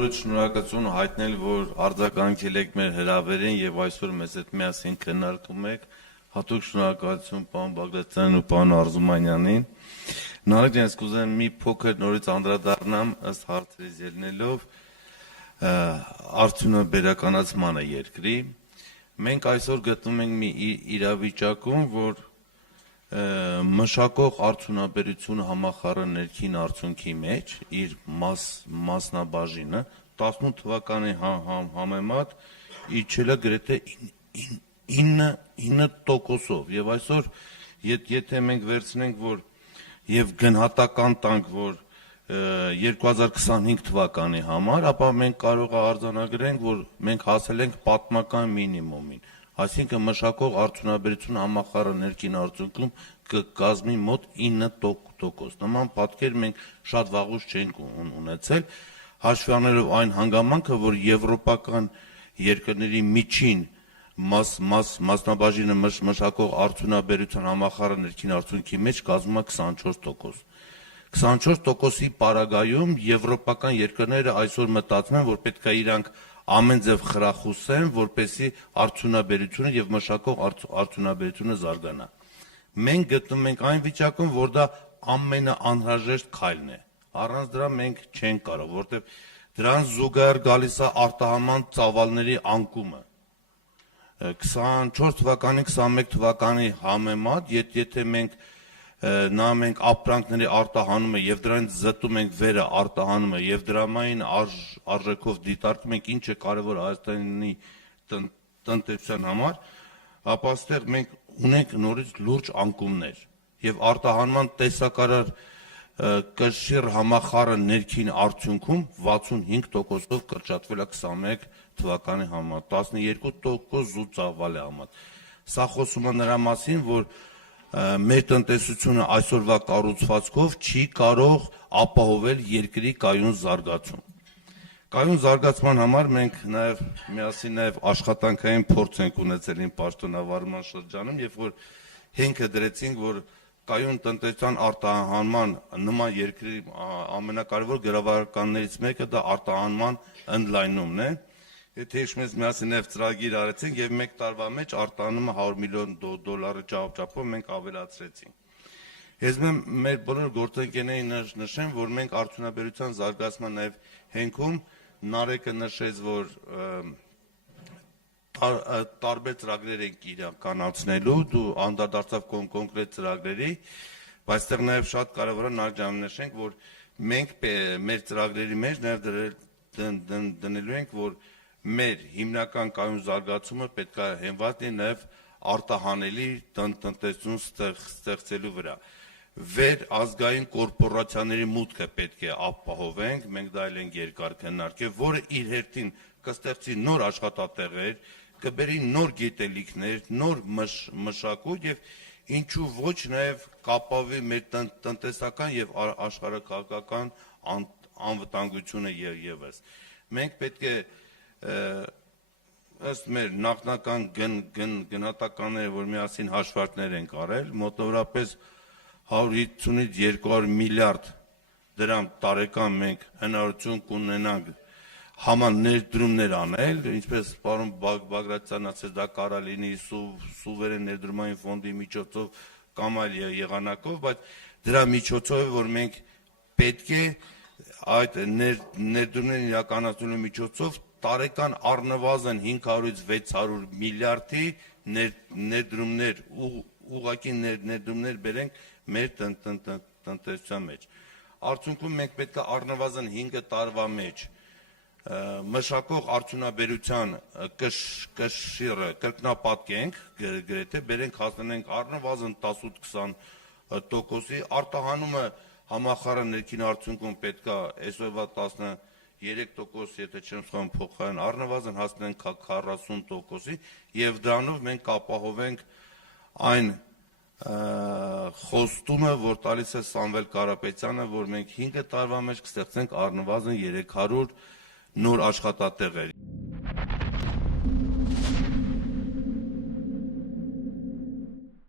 Բոլորը շնորհակալություն հայտնել, որ արձագանքել եք մեր հրավերին եւ այսօր մեզ հետ միասին քննարկում եք։ Հատուկ շնորհակալություն պարոն Բագրատյանին ու պարոն Արզումանյանին։ Նարեկ ջան, կուզեմ մի փոքր նորից անդրադառնամ ըստ հարցերից ելնելով արդյունաբերականացմանը երկրի։ Մենք այսօր գտնվում ենք մի իրավիճակում, որ մշակող արդյունաբերությունը համախառը ներքին արդյունքի մեջ իր մասնաբաժինը 18 թվականի համեմատ իջել է գրեթե 9%-ով եւ այսօր եթե մենք վերցնենք որ եւ գնահատական տանք որ 2025 թվականի համար, ապա մենք կարող է արձանագրենք, որ մենք հասել ենք պատմական մինիմումին, այսինքն մշակող արդյունաբերությունը համախառը ներքին արդյունքում կկազմի մոտ 9%։ Նման պատկեր մենք շատ վաղուց չենք ունեցել, հաշվի առնելով այն հանգամանքը, որ եվրոպական երկրների միջին մասնաբաժինը մշակող արդյունաբերության համախառը ներքին արդյունքի մեջ կազմում է 24%։ 24%-ի պարագայում եվրոպական երկրները այսօր մտածում են, որ պետք է իրանք ամեն ձև խրախուսեն, որպեսզի արդյունաբերությունը եւ մշակող արդյունաբերությունը զարգանա։ Մենք գտնվում ենք այն վիճակում, որ դա ամենաանհրաժեշտ քայլն է։ Առանց դրա մենք չենք կարող, որտեղ դրան զուգահեռ գալիս է արտահանման ծավալների անկումը։ 24 թվականի 21 թվականի համեմատ, եթե մենք նայենք ապրանքների արտահանումը եւ դրանից զտում ենք վերը արտահանումը եւ դրամային արժեքով դիտարկում ենք ինչ է կարեւոր Հայաստանի տնտեսության համար, ապա այստեղ մենք ունենք նորից լուրջ անկումներ եւ արտահանման տեսակարար կշիռ համախառը ներքին արդյունքում 65%-ով կրճատվել է 21 թվականի համեմատ, 12% զուտ ծավալ է համեմատ։ Սա խոսում է նրա մասին, որ մեր տնտեսությունը այսօրվա կառուցվածքով չի կարող ապահովել երկրի կայուն զարգացում։ Կայուն զարգացման համար մենք միասին աշխատանքային փորձ ենք ունեցել իմ պաշտոնավարման շրջանում, երբ որ հենքը դրեցինք, որ կայուն տնտեսության արտահանման նման երկրի ամենակարևոր գրավարականներից մեկը դա արտահանման ընդլայնումն է։ Եթե հիշում եք միասին ծրագիր արեցինք եւ մեկ տարվա մեջ արտահանումը $100 միլիոն չափով մենք ավելացրեցինք։ Ես մեր բոլոր գործընկերներին նշեմ, որ մենք արդյունաբերության զարգացման նաեւ հենքում Նարեկը նշեց, որ տարբեր ծրագրեր ենք իրականացնելու, դու անդրադարձավ կոնկրետ ծրագրերի, բայց այստեղ նաև շատ կարևոր է նշենք, որ մենք մեր ծրագրերի մեջ նաև դնելու ենք, որ մեր հիմնական կայուն զարգացումը պետք է հենված լինի նաև արտահանելի տնտեսություն ստեղծելու վրա։ Վեր ազգային կորպորացիաների մուտքը պետք է ապահովենք, մենք դա ենք երկար քննարկել, որը իր հերթին կստեղծի նոր աշխատատեղեր, կբերի նոր գիտելիքներ, նոր մշակույթ եւ ինչու ոչ նաեւ կապավի մեր տնտեսական եւ աշխարհաքաղաքական անվտանգությունը եւս։ Մենք պետք է ըստ մեր նախնական գնահատականները, որ միասին հաշվարկներ ենք արել, մոտավորապես 150-ից 200 միլիարդ դրամ տարեկան մենք հնարավորություն կունենանք համաներդրումներ անել, ինչպես պարոն Բագրատյանն ասեց, դա կարա լինի սուվերեն ներդրումային ֆոնդի միջոցով կամ այլ եղանակով, բայց դրա միջոցով որ մենք պետք է այդ ներդրումներն իրականացնելու միջոցով տարեկան առնվազն 500-ից 600 միլիարդի ներդրումներ ուղղակի ներդրումներ բերենք մեր տնտեսության մեջ։ Արդյունքում մենք պետք է առնվազն 5 տարվա մեջ մշակող արդյունաբերության կշիռը կրկնապատկենք, գրեթե բերենք հասնենք առնվազն 18-20%-ի, արտահանումը համախառը ներքին արդյունքում պետք է այսօրվա 13%, եթե չեմ սխալվում, փոխարեն առնվազն հասնենք 40%-ի եւ դրանով մենք կապահովենք այն խոստումը, որ տալիս է Սամվել Կարապետյանը, որ մենք 5 տարվա մեջ կստեղծենք առնվազն 300 նոր աշխատատեղեր։